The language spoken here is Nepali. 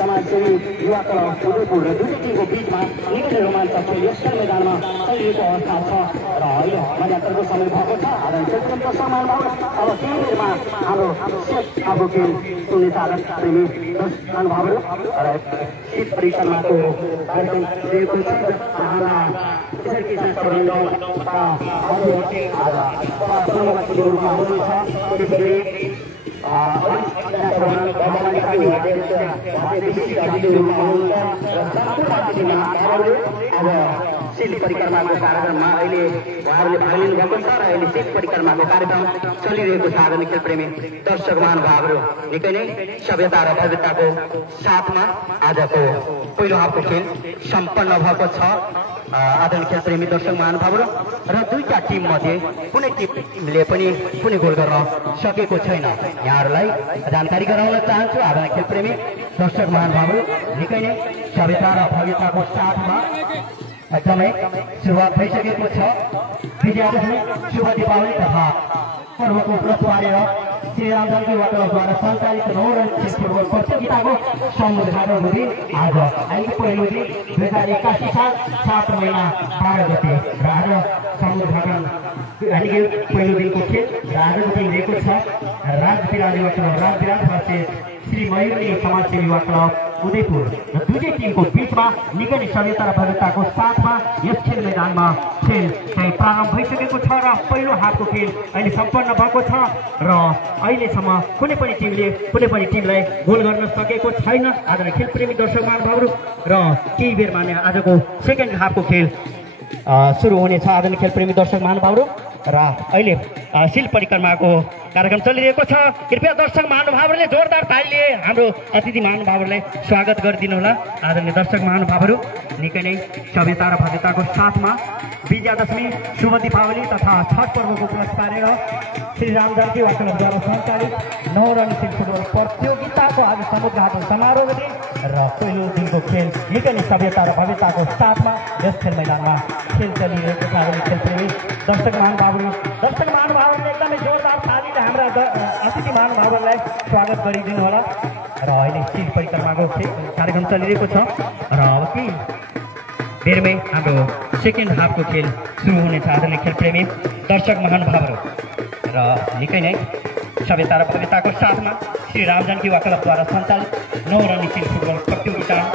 समाजसेवी युवा क्लब उदयपुर र दुवै टिमको बीचमा निकै नै रोमाञ्चक छ। यस खेल मैदानमा चलिरहेको अवस्था छ र अहिले मध्यान्तरको समय भएको छ। आदरणीय सम्मान भाव अब केही बेरमा हाम्रो अब खेल सुन्ने चालक प्रेमी महानुभावहरू र शीत परिक्रमा कार्यक्रम लिएको छ। त्यसरी पूर्वगतिको रूपमा हुनुहुन्छ। त्यसरी शीत परिक्रमाको कार्यक्रममा अहिले उहाँहरूले भाग लिनुभएको छ र अहिले शीत परिक्रमाको कार्यक्रम चलिरहेको छ। आदरणीय खेल प्रेमी दर्शक महानुभावहरू निकै नै सभ्यता र भव्यताको साथमा आजको पहिलो हाफको खेल सम्पन्न भएको छ। आदरणीय खेल प्रेमी दर्शक महानुभावहरू र दुईटा टिम मध्ये कुनै टिमले पनि कुनै गोल गर्न सकेको छैन। यहाँहरूलाई जानकारी गराउन चाहन्छु। आदरणीय खेल प्रेमी दर्शक महानुभावहरू निकै नै सभ्यता र भव्यताको साथमा एकदमै सुरुवात भइसकेको छ। विजयादशमी शुभ दीपावली तथा पर्वको उपलक्ष्य पारेर श्रीराम जानकी युवा क्लबद्वारा सञ्चालित 9 रन खेल फुटबल प्रतियोगिताको समुद्घाटन हुँदै आज अहिले पहिलो दिन 2081 साल 7 महिना 12 गते र आज समुद्घाटन अहिले पहिलो दिनको खेल र आजको दिन रहेको छ राजविराज युवा क्लब राजविराज वर्सेस श्री मयूरी समाजसेवी युवा क्लब उदयपुर र दुवै टिमको बीचमा निकै नै सभ्यता र भव्यताको साथमा यस खेल मैदानमा खेल चाहिँ प्रारम्भ भइसकेको छ र पहिलो हाफको खेल अहिले सम्पन्न भएको छ र अहिलेसम्म कुनै पनि टिमलाई गोल गर्न सकेको छैन। आदरणीय खेल प्रेमी दर्शक महानुभावहरू र केही बेरमा नै आजको सेकेन्ड हाफको खेल सुरु हुनेछ। आदरणीय खेल प्रेमी दर्शक महानुभावहरू र अहिले शीत परिक्रमाको कार्यक्रम चलिरहेको छ। कृपया दर्शक महानुभावहरूले जोरदार तालीले हाम्रो अतिथि महानुभावहरूलाई स्वागत गरिदिनु होला। आदरणीय दर्शक महानुभावहरू निकै नै सभ्यता र भव्यताको साथमा विजयादशमी शुभ दीपावली तथा छठ पर्वको उपलक्ष्य पारेर श्रीराम जानकी युवा क्लबद्वारा सञ्चालित 9 रन खेल फुटबल प्रतियोगिताको आज समुद्घाटन समारोह दिन र पहिलो दिनको खेल निकै नै सभ्यता र भव्यताको साथमा यस खेल मैदानमा खेल चलिरहेको छ। आदरणीय खेल प्रेमी दर्शक महानुभावहरूले एकदमै जोरदार तालीले हाम्रा अतिथि महानुभावहरूलाई स्वागत गरिदिनु होला र अहिले शीत परिक्रमाको कार्यक्रम चलिरहेको छ र अब केही बेरमै हाम्रो सेकेन्ड हाफको खेल सुरु हुनेछ। आदरणीय खेल प्रेमी दर्शक महानुभावहरू र निकै नै सभ्यता र भव्यताको साथमा श्री राम जानकी युवा क्लबद्वारा सञ्चालित 9 रन खेल फुटबल प्रतियोगिताको